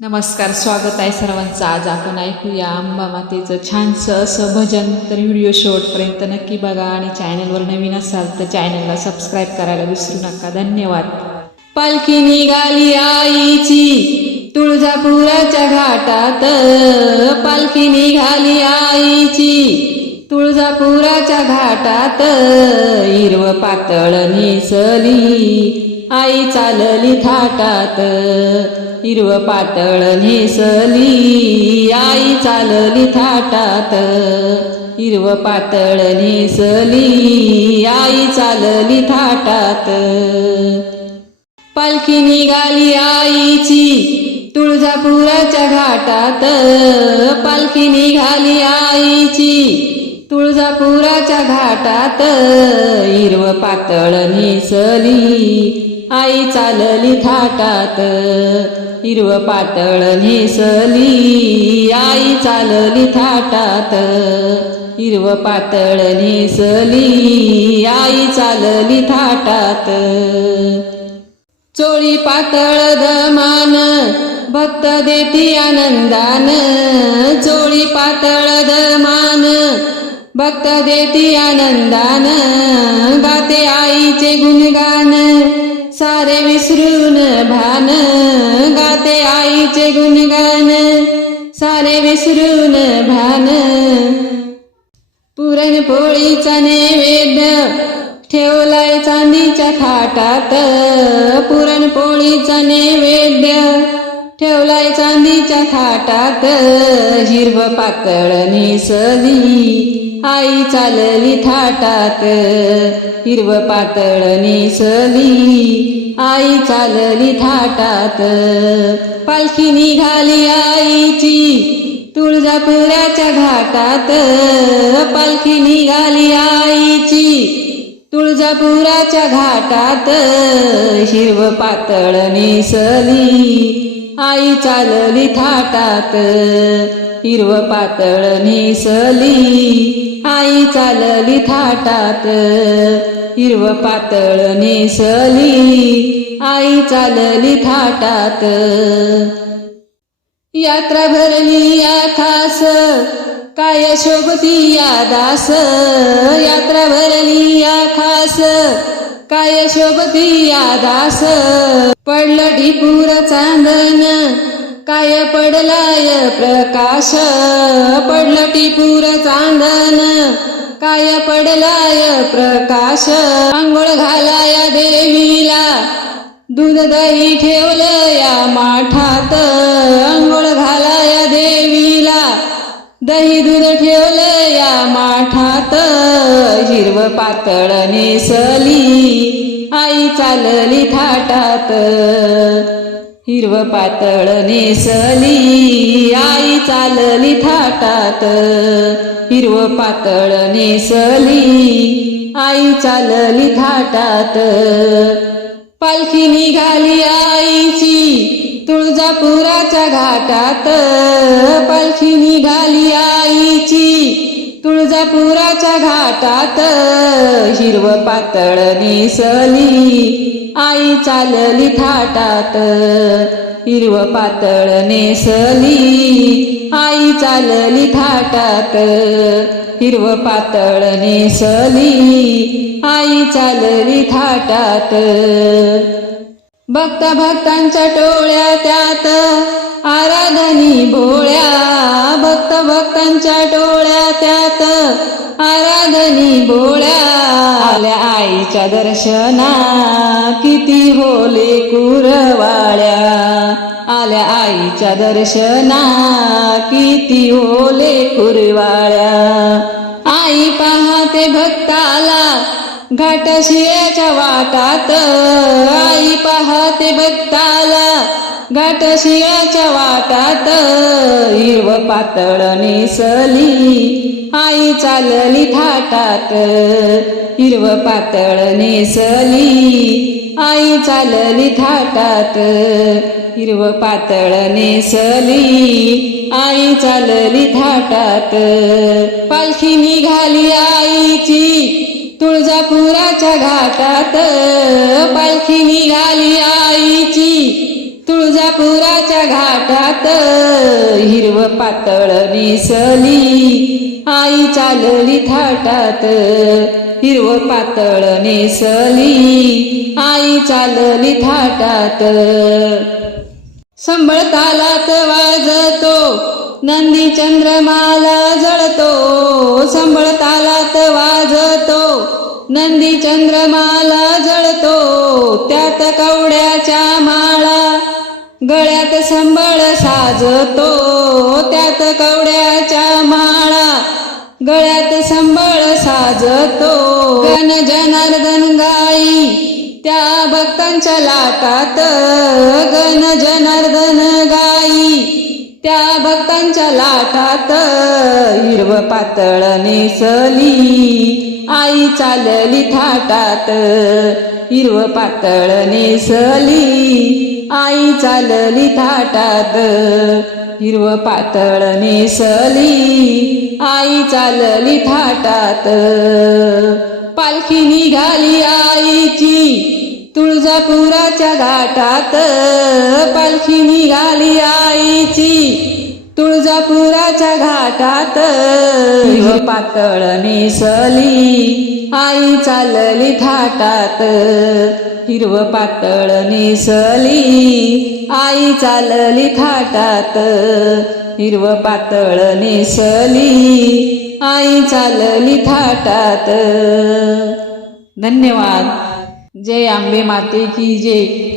नमस्कार स्वागत आहे सर्वांचं. आज आपण ऐकूया अंबा मातेचं छानसं असं भजन. तर व्हिडिओ शेवटपर्यंत नक्की बघा आणि चॅनलवर नवीन असाल तर चॅनलला सबस्क्राईब करायला विसरू नका. धन्यवाद. पालखी निघाली आईची तुळजापुराच्या घाटात. पालखी निघाली आईची तुळजापुराच्या घाटात. हिरव पातळ निसली. आई चालली थाटात. हिरव पातळ नेसली. आई चालली थाटात. हिरव पातळ नेसली. आई चालली थाटात. पालखी निघाली आईची तुळजापुराच्या घाटात. पालखी तुळजापुराच्या घाटात हिरव पातळ निसली. आई चालली थाटात हिरव पातळ निसली. आई चालली थाटात हिरव पातळ निसली. आई चालली थाटात. चोळी पातळ दमान भक्त देती आनंदान. चोळी पातळ दमान भक्त देती आनंदान. गाते आईचे गुणगान सारे विसरून भान. गाते आईचे गुणगान सारे विसरून भान. पुरणपोळीचा नैवेद्य ठेवलाय चांदीच्या थाटात. पुरणपोळीचा नैवेद्य ठेवलाय चांदीच्या थाटात. हिरव पातळ नेसली आई चालली थाटात. हिरव पातळ नेसली आई चालली थाटात. पालखी निघाली आईची तुळजापुराच्या घाटात. पालखी निघाली आईची तुळजापुराच्या घाटात. हिरव पातळ नेसली आई चालली थाटात. हिरव पातळ नेसली. आई चालली थाटात. हिरव पातळ नेसली. आई चालली थाटात. यात्रा भरली या खास. काय शोभती या दास. यात्रा भरली या खास. काय शोभती या दास? पडलं ढिपूर चांदन. काय पडलाय प्रकाश? पडलं टिपूर चांदन. काय पडलाय प्रकाश? आंघोळ घालाया देवीला. दूध दही ठेवलं या माठात. आंघोळ घालाया देवीला. दही दूध ठेवलं माठात हिरव पातळ नेसली. आई चालली थाटात. हिरव पातळ नेसली. आई चालली थाटात. हिरव पातळ नेसली. आई चालली थाटात. पालखी निघाली आईची तुळजापुराच्या घाटात. पालखी निघाली आईची पुराच्या घाटात हिरव पातळ नेसली. आई चालली थाटात हिरव पातळ नेसली. आई चालली थाटात हिरव पातळ नेसली. आई चालली थाटात भक्त भक्तांच्या टोळ्या त्यात आराधनी भोळ्या. भक्त भक्तांच्या टोळ्या त्यात आराधनी भोळ्या. आल्या आईच्या दर्शना किती होले कुरवाळ्या. आल्या आईच्या दर्शना किती होले कुरवाळ्या. आई पाहते भक्ताला घाट वाटात. आई पाहते भक्ताला घाट वाटात. हिरव पातळ नेसली आई चालली थाटात. हिरव पातळ नेसली आई चालली थाटात. हिरव पातळ नेसली आई चालली थाटात. पालखी निघाली आईची तुळजापुराच्या घाटात पालखी निघाली आईची. तुळजापुराच्या घाटात हिरव पातळ निसली आई चालली थाटात हिरव पातळ नेसली. आई चालली थाटात संबळ तालात वाजतो. नंदी चंद्रमाला जळतो. संबळ तालात वाज नंदी चंद्रमाला जळतो त्यात कवड्याच्या माळा गळ्यात संबळ साजतो त्यात कवड्याच्या माळा गळ्यात संबळ साजतो. गण जनार्दन गाई त्या भक्तांच्या लाटात. गण जनार्दन गाई त्या भक्तांच्या लाटात हिरव पातळ नेसली. आई चालली थाटात हिरव पातळ नेसली. आई चालली थाटात हिरव पातळ नेसली. आई चालली थाटात पालखी निघाली आईची तुळजापुराच्या घाटात पालखी निघाली आईची. तुळजापुराच्या घाटात हिरव पातळ नेसली आई चालली थाटात. हिरव पातळ नेसली आई चालली थाटात. हिरव पातळ नेसली आई चालली थाटात. धन्यवाद. जय आंबे माते की जय